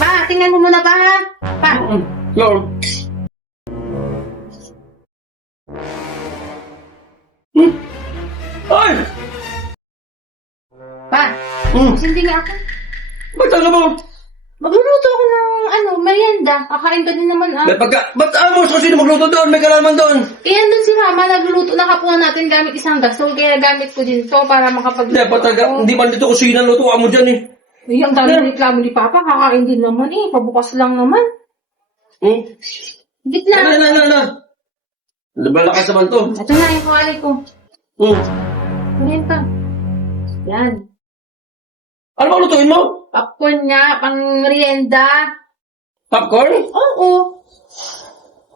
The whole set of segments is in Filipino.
Pa, tingnan mo muna pa ha. Pa. No. Ay! Pa. Hindi nga ako. Ba't ano mo? Magluluto ako ng merienda. Kakain ka din naman Ba't amos kung sino magluto doon? May kalaman doon. Kaya doon si Mama, nagluluto na kapuhan natin gamit isang gasol. Kaya gamit ko din to para makapagluto. Hindi, talaga, hindi man dito kusina lutuan mo dyan eh. Ay, ang dami reklamo ni Papa. Kakain din naman eh. Pabukas lang naman. Higit na. Na. Malakas naman to. Ito na yung kawali ko. Merienda. Yan. Ano ba lutuin mo? Popcorn nga, pang merienda. Popcorn? Oo.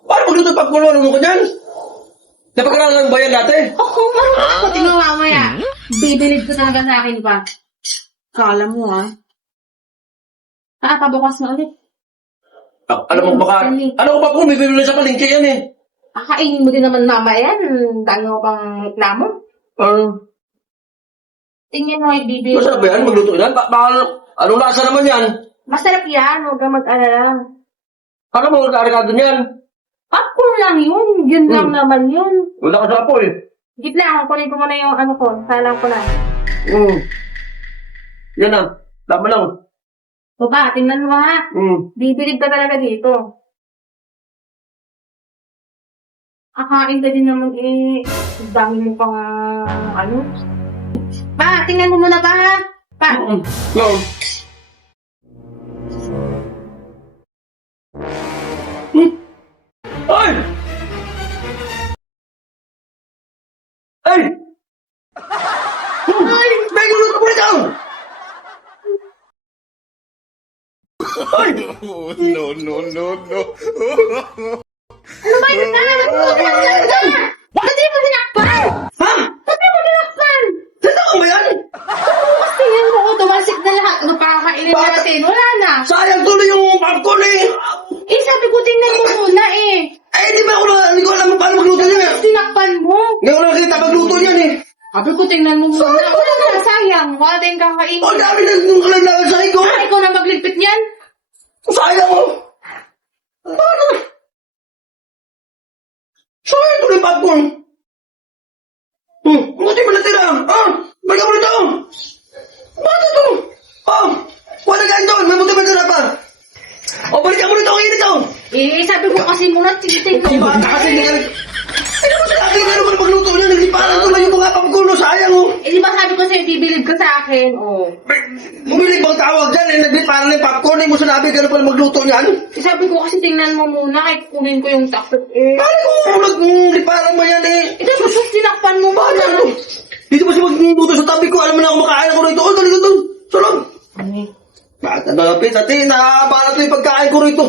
Paano magluto ng popcorn? Ano mo ko dyan? Napagkakaroon ng bayan dati? Oo, marunong ako. Tingnan mo mamaya. Bibilid ko talaga sa akin pa. Kala mo pabukas na ulit. Alam mo baka, kung may bibili sa palengke yan eh. Kakainin mo din naman mama yan. Dahil mo pang reklamo. Tingnan mo, ibibili. Masarap ba yan? Magluto yan? Anong lasa naman yan? Masarap yan. Huwag ka mag-alala. Ano mo nag-aarikado niyan? Popcorn lang yun. Yun lang naman yun. Wala ka sa apoy. Git lang. Kunin ko muna yung ko. Salang ko na. Yan na. Tama lang. Baba, tingnan mo ha. Bibilid ka talaga dito. Kakain ka din naman eh. Ang dami mo pang Pa, tingnan mo muna pa ha. Pa. No. Ay! Ay! Ay! May gulot mo ito! Ay! No. Ano ba yun? Ba't di mo dinakpan? Ha? Ba't di mo dinakpan? Totoo ba yan? Bukas tingnan mo, tumasik na lahat. Ano pa kakainin natin? Wala na. Sayang tuloy yung popcorn eh! Eh, sabi ko tingnan mo muna eh. Eh, di ba hindi ko alam paano magluto yan eh? Tinakpan mo. Ngayon ko nakita magluto yan eh. Sabi ko tingnan mo muna. Wala na, sayang. Wala tayong kakainin. O, dami na yung kalaglagan sa ko. Ikaw na magligpit niyan. Sayang mo! Paano? Sayang tuloy yung popcorn. Buti mo natira. Balikan mo nito. Bakit ito? Wala ka doon. May buti mo natira pa. Balikan mo nito. Ang init ito. Eh, sabi ko kasi muna titignan mo. Bata kasi hindi ka ano mo sinabi nga naman magluto niya? Nagliparan tuloy yung mga popcorn. Sayang oh. Eh, di ba sabi ko sa'yo, bibilib ka sa akin? Bumili bang tawag dyan eh? Nagliparan na yung popcorn. Hindi mo sinabi gano'n pala magluto niyan? Eh, sabi ko kasi tingnan mo muna. Kahit kunin ko yung takot eh. Paano kung nagliparan mo yan eh? Ito, sus, tinakpan mo ba? Dito ba si magluto sa tabi ko? Alam mo na ako makain ako rito. Dali doon. Sarap. Bakit na napit? Ate, nakakabala ito yung pagkain ko rito.